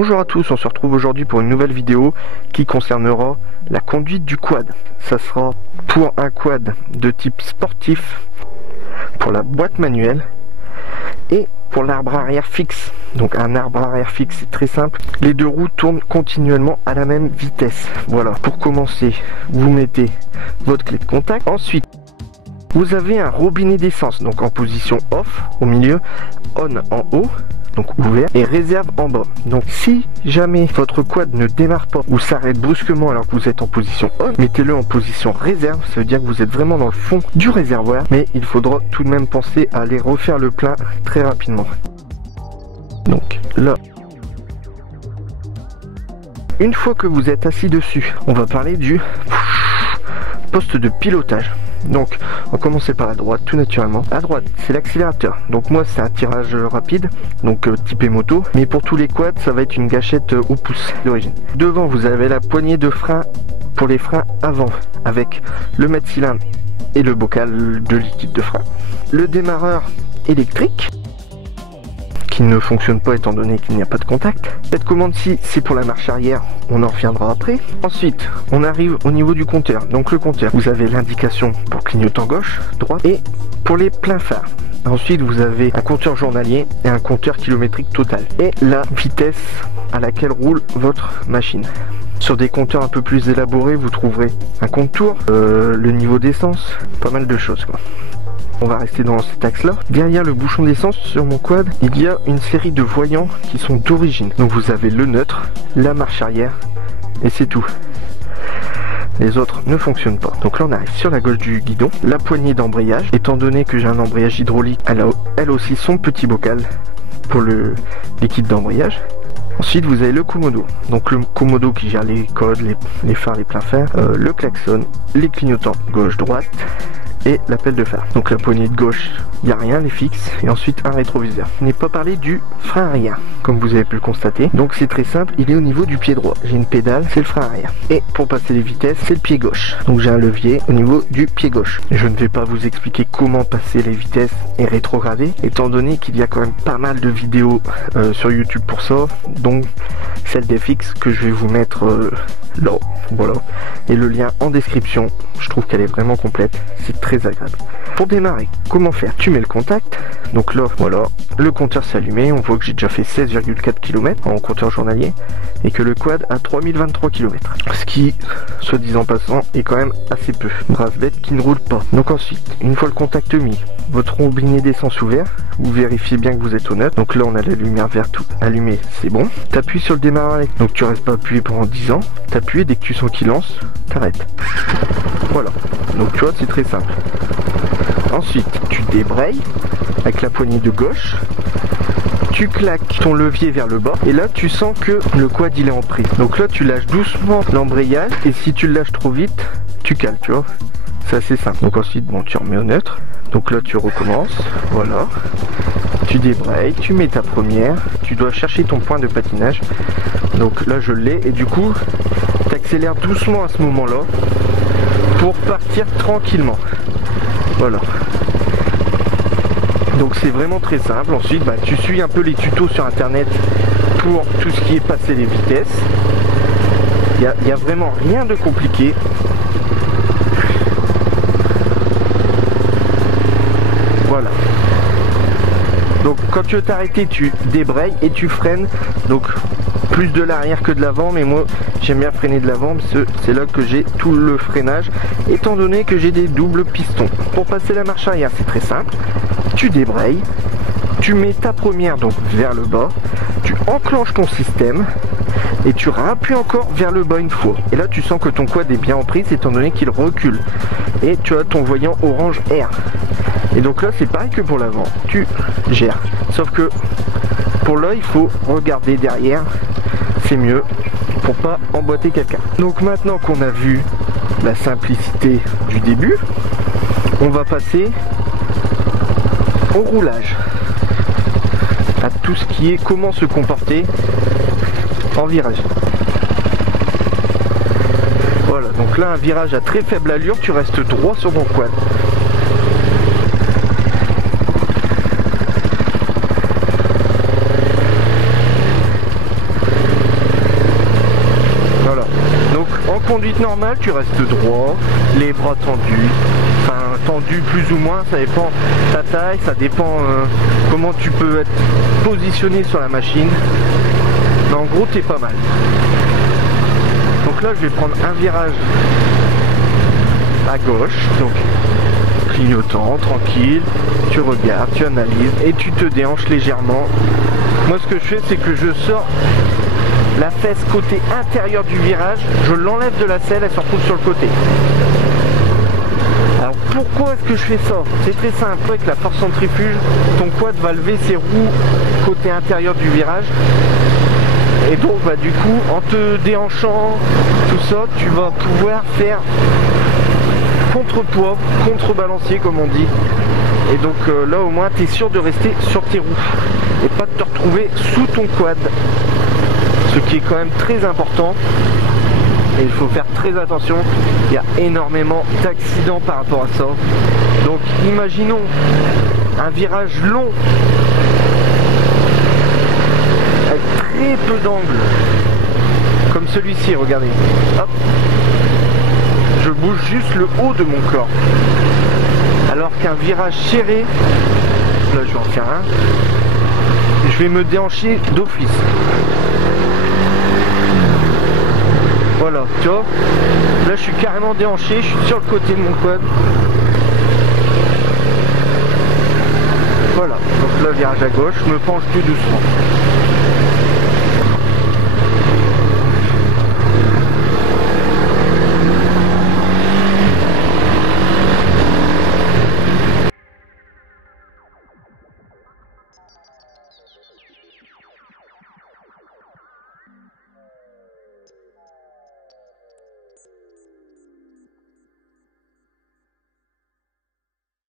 Bonjour à tous, on se retrouve aujourd'hui pour une nouvelle vidéo qui concernera la conduite du quad. Ça sera pour un quad de type sportif, pour la boîte manuelle et pour l'arbre arrière fixe. Donc un arbre arrière fixe, c'est très simple. Les deux roues tournent continuellement à la même vitesse. Voilà, pour commencer, vous mettez votre clé de contact. Ensuite, vous avez un robinet d'essence, donc en position off au milieu, on en haut, donc ouvert, et réserve en bas. Donc si jamais votre quad ne démarre pas ou s'arrête brusquement alors que vous êtes en position on, mettez-le en position réserve. Ça veut dire que vous êtes vraiment dans le fond du réservoir, mais il faudra tout de même penser à aller refaire le plein très rapidement. Donc là, une fois que vous êtes assis dessus, on va parler du poste de pilotage. Donc on va commencer par la droite tout naturellement. À droite c'est l'accélérateur, donc moi c'est un tirage rapide, donc typé moto, mais pour tous les quads ça va être une gâchette au pouce d'origine. Devant vous avez la poignée de frein pour les freins avant, avec le mètre-cylindre et le bocal de liquide de frein. Le démarreur électrique qui ne fonctionne pas étant donné qu'il n'y a pas de contact. Cette commande-ci, c'est pour la marche arrière, on en reviendra après. Ensuite, on arrive au niveau du compteur. Donc le compteur, vous avez l'indication pour clignotant gauche, droite et pour les pleins phares. Ensuite, vous avez un compteur journalier et un compteur kilométrique total. Et la vitesse à laquelle roule votre machine. Sur des compteurs un peu plus élaborés, vous trouverez un compte-tour, le niveau d'essence, pas mal de choses quoi. On va rester dans cet axe là. Derrière le bouchon d'essence sur mon quad, il y a une série de voyants qui sont d'origine. Donc vous avez le neutre, la marche arrière et c'est tout. Les autres ne fonctionnent pas. Donc là on arrive sur la gauche du guidon. La poignée d'embrayage, étant donné que j'ai un embrayage hydraulique, elle a elle aussi son petit bocal pour le liquide d'embrayage. Ensuite vous avez le commodo, donc le commodo qui gère les codes, les phares, les pleins phares, le klaxon, les clignotants gauche-droite et l'appel de phare. Donc la poignée de gauche, il n'y a rien, les fixes, et ensuite un rétroviseur. Je n'ai pas parlé du frein arrière, comme vous avez pu le constater. Donc c'est très simple, il est au niveau du pied droit. J'ai une pédale, c'est le frein arrière. Et pour passer les vitesses, c'est le pied gauche. Donc j'ai un levier au niveau du pied gauche. Je ne vais pas vous expliquer comment passer les vitesses et rétrograder, étant donné qu'il y a quand même pas mal de vidéos sur YouTube pour ça, donc celle des fixes que je vais vous mettre là, voilà, et le lien en description. Je trouve qu'elle est vraiment complète, c'est très agréable. Pour démarrer, comment faire? Tu mets le contact, donc là, voilà, le compteur s'est allumé, on voit que j'ai déjà fait 16,4 km en compteur journalier, et que le quad a 3023 km. Ce qui, soit dit en passant, est quand même assez peu. Brave bête qui ne roule pas. Donc ensuite, une fois le contact mis, votre robinet d'essence ouvert, vous vérifiez bien que vous êtes au neutre. Donc là on a la lumière verte allumée, c'est bon. T'appuies sur le démarreur, donc tu restes pas appuyé pendant 10 ans. T'appuies, dès que tu sens qu'il lance, t'arrêtes. Voilà, donc tu vois c'est très simple. Ensuite tu débrayes avec la poignée de gauche. Tu claques ton levier vers le bas et là tu sens que le quad il est en prise. Donc là tu lâches doucement l'embrayage et si tu le lâches trop vite, tu cales, tu vois. C'est assez simple. Donc ensuite bon tu remets au neutre. Donc là tu recommences, voilà. Tu débrayes, tu mets ta première, tu dois chercher ton point de patinage. Donc là je l'ai et du coup tu accélères doucement à ce moment-là pour partir tranquillement. Voilà. Donc c'est vraiment très simple. Ensuite tu suis un peu les tutos sur internet pour tout ce qui est passer les vitesses. Il n'y a vraiment rien de compliqué. Voilà. Donc quand tu veux t'arrêter, tu débrayes et tu freines. Donc plus de l'arrière que de l'avant, mais moi j'aime bien freiner de l'avant parce que c'est là que j'ai tout le freinage, étant donné que j'ai des doubles pistons. Pour passer la marche arrière, c'est très simple. Tu débrayes, tu mets ta première donc vers le bas, tu enclenches ton système et tu rappuies encore vers le bas une fois. Et là tu sens que ton quad est bien en prise étant donné qu'il recule. Et tu as ton voyant orange R. Et donc là c'est pareil que pour l'avant, tu gères. Sauf que pour là il faut regarder derrière, c'est mieux pour pas emboîter quelqu'un. Donc maintenant qu'on a vu la simplicité du début, on va passer au roulage, à tout ce qui est comment se comporter en virage. Voilà, donc là un virage à très faible allure, tu restes droit sur ton quad. En conduite normale, tu restes droit, les bras tendus, enfin tendus plus ou moins, ça dépend de ta taille, ça dépend comment tu peux être positionné sur la machine. Mais en gros, t'es pas mal. Donc là, je vais prendre un virage à gauche, donc clignotant, tranquille, tu regardes, tu analyses et tu te déhanches légèrement. Moi, ce que je fais, c'est que je sors la fesse côté intérieur du virage, je l'enlève de la selle, elle se retrouve sur le côté. Alors pourquoi est-ce que je fais ça? C'est très simple, avec la force centrifuge, ton quad va lever ses roues côté intérieur du virage. Et donc bah, du coup, en te déhanchant, tout ça, tu vas pouvoir faire contrepoids, contrebalancier comme on dit. Et donc là au moins tu es sûr de rester sur tes roues et pas de te retrouver sous ton quad. Ce qui est quand même très important. Et il faut faire très attention. Il y a énormément d'accidents par rapport à ça. Donc imaginons un virage long avec très peu d'angle. Comme celui-ci, regardez. Hop. Je bouge juste le haut de mon corps. Alors qu'un virage serré, là je vais en faire un, je vais me déhancher d'office. Voilà, tu vois, là je suis carrément déhanché, je suis sur le côté de mon quad. Voilà, donc là virage à gauche, je me penche plus doucement.